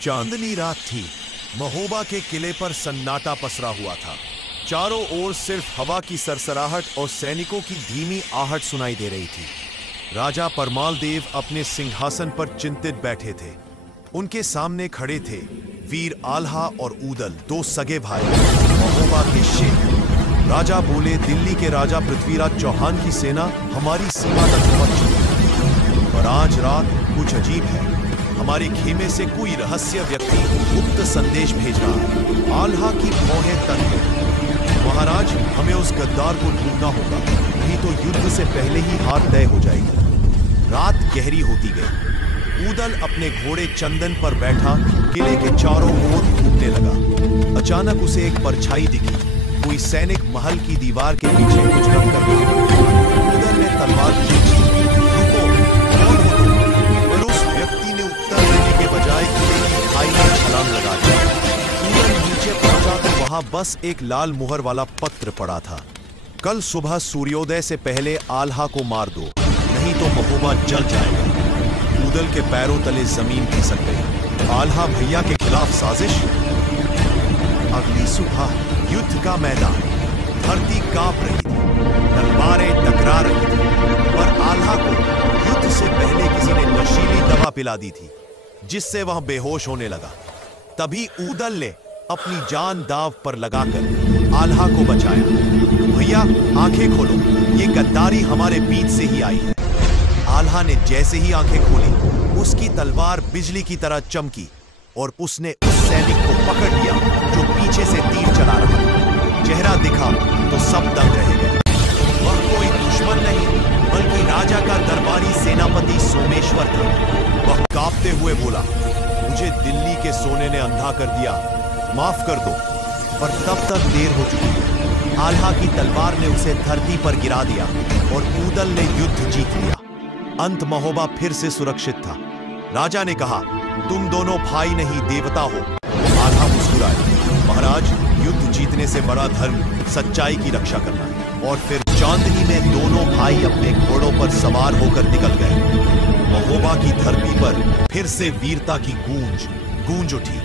चांदनी रात थी। महोबा के किले पर सन्नाटा पसरा हुआ था। चारों ओर सिर्फ हवा की सरसराहट और सैनिकों की धीमी आहट सुनाई दे रही थी। राजा परमाल देव अपने सिंहासन पर चिंतित बैठे थे। उनके सामने खड़े थे वीर आल्हा और ऊदल, दो सगे भाई, महोबा के शेर। राजा बोले, दिल्ली के राजा पृथ्वीराज चौहान की सेना हमारी सीमा तक पहुंच चुकी है, पर आज रात कुछ अजीब है। हमारे खेमे से कोई रहस्य व्यक्ति गुप्त संदेश भेज रहा है। आल्हा की भौहें तन गई। महाराज, हमें उस गद्दार को ढूंढना होगा, नहीं तो युद्ध से पहले ही हार तय हो जाएगी। रात गहरी होती गई। ऊदल अपने घोड़े चंदन पर बैठा किले के चारों ओर घूमने लगा। अचानक उसे एक परछाई दिखी। कोई सैनिक महल की दीवार के पीछे कुछ रख कर रहा। ऊदल ने तलवार खींची। रुको, कौन हो तुम? पर उस व्यक्ति ने उत्तर देने के बजाय किले की खाई में छलांग लगा दी। ऊदल नीचे पहुंचा तो वहां बस एक लाल मुहर वाला पत्र पड़ा था। कल सुबह सूर्योदय से पहले आल्हा को मार दो, नहीं तो महोबा जल जाएगा। ऊदल के पैरों तले जमीन खिसक गई। आल्हा भैया के खिलाफ साजिश। अगली सुबह युद्ध का मैदान। धरती कांप रही थी, तलवारें टकरा रही थी, पर आल्हा को युद्ध से पहले किसी ने नशीली दवा पिला दी थी, जिससे वह बेहोश होने लगा। तभी ऊदल ने अपनी जान दांव पर लगाकर आल्हा को बचाया। भैया, आंखें खोलो, ये गद्दारी हमारे बीच से ही आई है। आल्हा ने जैसे ही आंखें खोली, उसकी तलवार बिजली की तरह चमकी और उसने उस सैनिक को पकड़ लिया जो पीछे से तीर चला रहा था। चेहरा दिखा तो सब दंग रह गए। वह कोई दुश्मन नहीं, बल्कि राजा का दरबारी सेनापति सोमेश्वर था। वह कांपते हुए बोला, मुझे दिल्ली के सोने ने अंधा कर दिया, माफ कर दो। पर तब तक देर हो चुकी थी। आल्हा की तलवार ने उसे धरती पर गिरा दिया और ऊदल ने युद्ध जीत लिया। अंत महोबा फिर से सुरक्षित था। राजा ने कहा, तुम दोनों भाई नहीं देवता हो। आल्हा मुस्कुराया, महाराज, युद्ध जीतने से बड़ा धर्म सच्चाई की रक्षा करना है। और फिर चांदनी में दोनों भाई अपने घोड़ों पर सवार होकर निकल गए। महोबा की धरती पर फिर से वीरता की गूंज उठी।